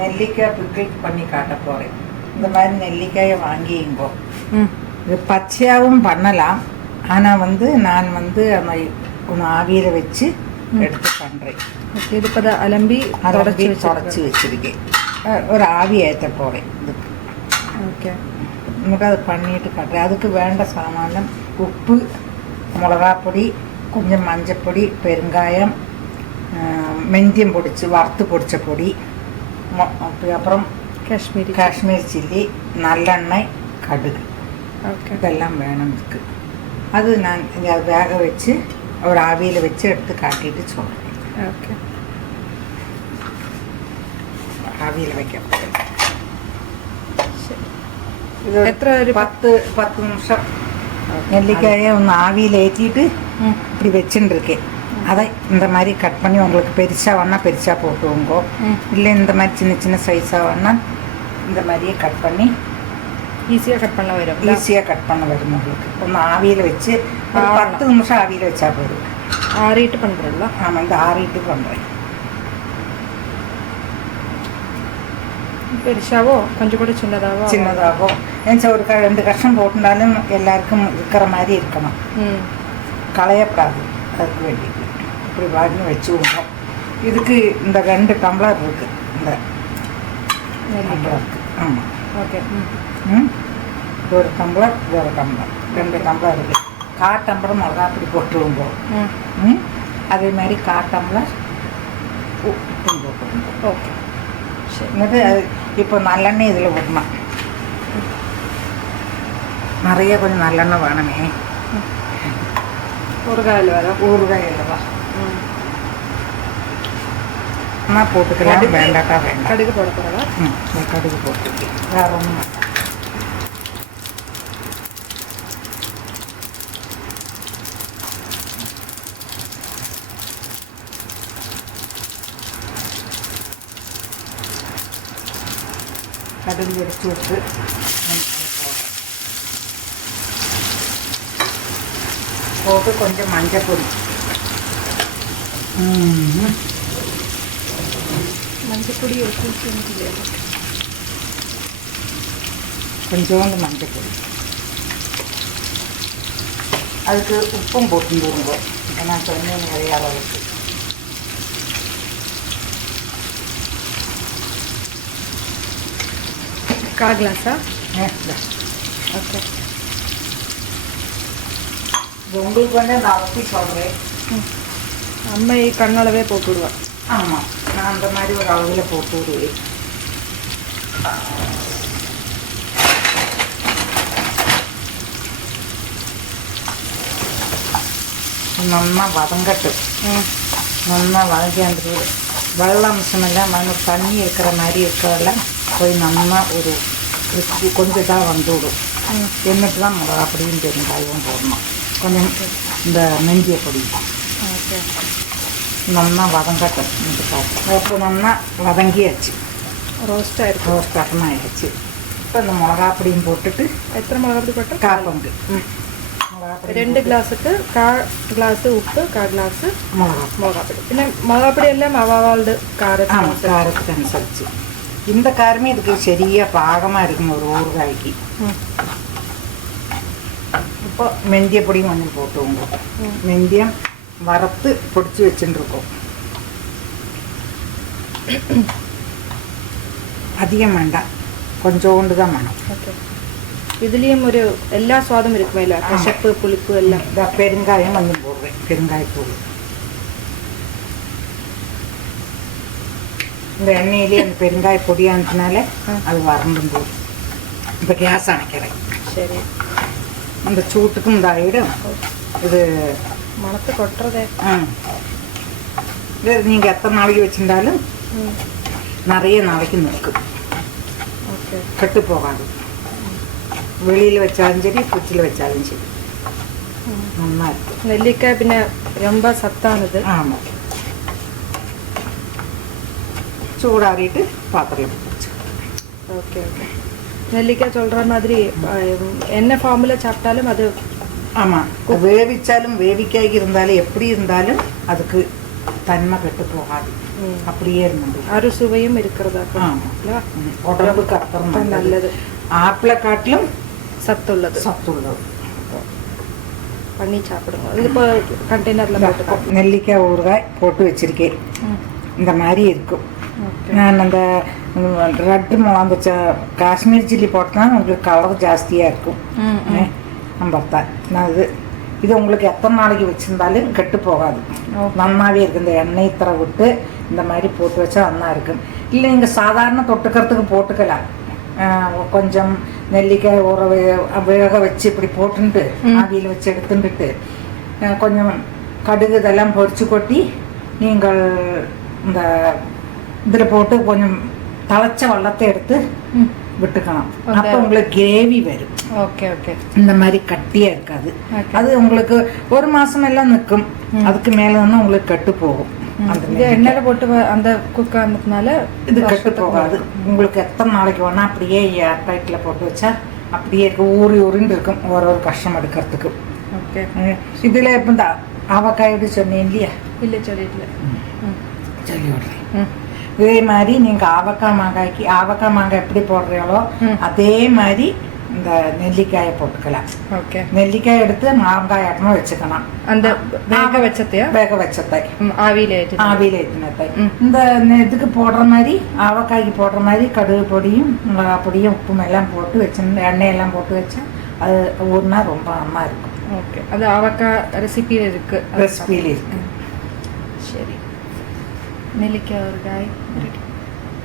நெல்லிக்காய் பிக்கிள் பண்ணி காட்ட போகிறேன். இந்த மாதிரி நெல்லிக்காயை வாங்கிங்கோ. இது பச்சையாகவும் பண்ணலாம். ஆனால் நான் அந்த மாதிரி ஒன்று ஆவியில் வச்சு எடுத்து பண்ணுறேன். இது இப்போ அலம்பி தொடச்சி வச்சுருக்கேன். ஒரு ஆவி ஏற்ற போகிறேன் இதுக்கு. ஓகே, എന്നിട്ട് അത് பண்ணிட்டு காட்டுறேன். அதுக்கு வேண்ட சாமானம் உப்பு, மிளகாப்பொடி, கொஞ்சம் மஞ்சப்பொடி, பெருங்காயம், மெந்தியம் பொடிச்சு வறுத்து பொடிச்ச பொடி, அப்புறம் காஷ்மீர் சில்லி, நல்லெண்ணெய், கடுகு. ஓகே, இதெல்லாம் வேணும் இதுக்கு. அது நான் அதை வேக வச்சு ஒரு ஆவியில் வச்சு எடுத்து காட்டிட்டு சொல்கிறேன். ஓகே, ஆவியில் வைக்க போகிறேன். இது ஒரு 10 நிமிஷம் நெல்லிக்காயை ஒன்று ஆவியில் ஏற்றிட்டு இப்படி வச்சுட்டுருக்கேன். அதை இந்த மாதிரி கட் பண்ணி உங்களுக்கு பெருசாக வேணால் பெருசாக போட்டுவோங்கோ, இல்லை இந்த மாதிரி சின்ன சின்ன சைஸாக வேணால் இந்த மாதிரியே கட் பண்ணி ஈஸியாக கட் பண்ண வரும். உங்களுக்கு ஒன்று ஆவியில் வச்சு ஒரு 10 நிமிஷம் ஆவியில் வச்சா போதும். ஆறிட்டு பண்ணுறீங்களா? ஆமாம், இந்த ஆறிட்டு பண்ணுறேன். பெருசாவோ கொஞ்சம் கூட சின்னதாகவோ ஒரு 2 கஷ்டம் போட்டுனாலும் எல்லாருக்கும் இருக்கிற மாதிரி இருக்கணும், களையப்படாது. அதுக்கு வேண்டி இப்படி வாங்கி வச்சு விடுவோம். இதுக்கு இந்த 2 டம்ளர் இருக்குது. இந்த டம்ளருக்கு ஆமாம். ஓகே, ஒரு டம்ளர், இது ஒரு டம்ளர், 2 டம்ளர் இருக்குது. 1/4 டம்ளர் மிளகாப்பொடி போட்டுருவோம். அதே மாதிரி 1/4 டம்ளர் உப்பு போட்டுருவோம். ஓகே, എന്നിട്ട് இப்போ நல்லெண்ணெய் இதில் விடணும். நிறைய கொஞ்சம் நல்லெண்ணெய் வேணுமே. ஊறுகாயில் வா ஆனால் போட்டுக்கலாம், வேண்டாட்டா வேண்டாம். கடுகு போட போகிறதா? கடுகு போட்டுருக்கேன். வேறு ஒன்றும் கடுகு எடுத்து விட்டு போட்டு கொஞ்சம் மஞ்சப்பொடி, கொஞ்சோண்டு மஞ்சப்பொடி, அதுக்கு உப்பும் போட்டுருங்க. நான் சொன்னேன் நிறைய அளவுக்கு. கால் கிளாஸா? ஓகே, உங்களுக்கு நான் அப்படி சொல்கிறேன். அம்மை கண்ணளவே போட்டு விடுவேன். ஆமாம், நான் அந்த மாதிரி ஒரு அளவில் போட்டு விடுவேன். நல்லா வதங்கட்டு. நல்லா வதங்கி அந்த வெள்ள அம்சமெல்லாம் தண்ணி இருக்கிற மாதிரி இருக்கிறதெல்லாம் போய் நல்லா ஒரு கிறிஸ்பி கொஞ்சம் தான் வந்து விடும். എന്നിട്ട് தான் மிளகாப்பொடியும் பெருங்காயமும் போடணும். கொஞ்சம் இந்த மெந்திய பொடி நல்லா வதங்கட்டும். இப்போ நல்லா வதங்கியாச்சு, ரோஸ்டாட்டம் ஆயிடுச்சு. இப்போ இந்த மிளகாப்பொடியும் போட்டுட்டு, எத்தனை மிளகாப்பொடி போட்டு? 1/4 பங்கு. 2 கிளாஸுக்கு 1/4 கிளாஸ் உப்பு, 1/4 கிளாஸ் மிளகாப்பொடி. പിന്നെ மிளகாப்பொடி എല്ലാം അവളുടെ காரத்துக்கு அனுசரிச்சு. இந்த காரமே இதுக்கு சரியாக பாகமாக இருக்கும் ஒரு ஊறுகாய்க்கு. இப்போ மெந்திய பொடி கொஞ்சம் போட்டுவோங்க. மெந்தியம் வறுத்து பொடிச்சு வச்சுருக்கோம். அதிகம் வேண்டாம், கொஞ்சோண்டு தான் வேணும். ஓகே, இதுலேயும் ஒரு எல்லா சுவாதம் இருக்குமே, இல்லை கசப்பு புளிப்பு எல்லாம். பெருங்காயம் கொஞ்சம் போடுறேன், பெருங்காயத்தூள். இந்த எண்ணெயிலே அந்த பெருங்காய பொடியானதுனால அது வறண்டும் போடும். இப்போ கேஸ் அணைக்கிறேன். சரி, அந்த சூட்டுக்கும் இந்த ஆயிடும். இது மணத்து கொட்டுறதே. இது நீங்கள் எத்தனை நாளைக்கு வச்சுருந்தாலும் நிறைய நாளைக்கு நிற்கும். ஓகே, கெட்டு போகாது. வெளியில் வச்சாலும் சரி, ஃப்ரிட்ஜில் வச்சாலும் சரி நல்லா இருக்கும். நெல்லிக்காய் பின்ன ரொம்ப சத்தானது. ஆமாம், சூடாறிட்டு பாத்திரம் வச்சு. ஓகே ஓகே, நெல்லிக்காய் சொல்கிற மாதிரி என்ன ஃபார்மில் சாப்பிட்டாலும் அது. ஆமாம், வேவிச்சாலும் வேவிக்காய்க்கு இருந்தாலும் எப்படி இருந்தாலும் அதுக்கு தன்மை கெட்டு போகாது. அப்படியே இருந்தது. அறுசுவையும் இருக்கிறதா? உடம்புக்கு அப்புறம் நல்லது. ஆப்பிளை காட்டிலும் சத்துள்ளது. பண்ணி சாப்பிடுங்க. இது இப்போ கண்டெய்னரில் போட்டு நெல்லிக்காய் ஊறுகாய் போட்டு வச்சுருக்கேன். இந்த மாதிரி இருக்கும். நான் அந்த ரெட்டு அந்த காஷ்மீர் சில்லி போட்டோன்னா உங்களுக்கு கலர் ஜாஸ்தியாக இருக்கும். பார்த்தா நான் இது உங்களுக்கு எத்தனை நாளைக்கு வச்சுருந்தாலும் கெட்டு போகாது, நன்னாவே இருக்குது. இந்த எண்ணெய் தர விட்டு இந்த மாதிரி போட்டு வச்சா நல்லா இருக்கும். இல்லை நீங்கள் சாதாரண தொட்டுக்கிறதுக்கு போட்டுக்கலாம். கொஞ்சம் நெல்லிக்காய் வேக வச்சு இப்படி போட்டுட்டு ஆவியில் வச்சு எடுத்துட்டு கொஞ்சம் கடுகு இதெல்லாம் பொரிச்சு கொட்டி நீங்கள் இந்த இதில் போட்டு கொஞ்சம் தளச்ச வெள்ளத்தை எடுத்து விட்டுக்கணும். அப்போ உங்களுக்கு கிரேவி வரும். இந்த மாதிரி கட்டியாக இருக்காது. அது உங்களுக்கு ஒரு மாதம் எல்லாம் நிற்கும். அதுக்கு மேலே வந்து உங்களுக்கு கட்டு போகும். அந்த எண்ணெயில் போட்டு அந்த குக் ஆனதுனால இது கட்டு போகாது. உங்களுக்கு எத்தனை நாளைக்கு வேணால் அப்படியே ஏர்டைட்டில் போட்டு வச்சா அப்படியே இருக்கும். ஊறின்னு இருக்கும் ஒரு கஷ்டம் எடுக்கிறதுக்கு. இதில் இப்போ இந்த ஆவக்காய் சொன்னேன் இல்லையா? இல்லை சொல்லிடல, சொல்லி விடுறேன். இதே மாதிரி நீங்கள் ஆவக்காய் மாங்காய் எப்படி போடுறீங்களோ அதே மாதிரி இந்த நெல்லிக்காயை போட்டுக்கலாம். நெல்லிக்காய் எடுத்து மாங்காய் ஆட்டமாக வச்சுக்கலாம். அந்த வேக வச்சத்தை ஆவியில் ஏற்றினத்தை இந்த இதுக்கு போடுற மாதிரி ஆவக்காய்க்கு போடுற மாதிரி கடுகு பொடியும் மிளகாய் பொடியும் உப்பும் எல்லாம் போட்டு வச்சு எண்ணெயெல்லாம் போட்டு வச்சா அது ஊர்னா ரொம்ப நல்லா இருக்கும். அது ஆவக்காய் ரெசிபியில் இருக்குது. சரி, நெல்லிக்காய் ஊறுகாய் ரெடி.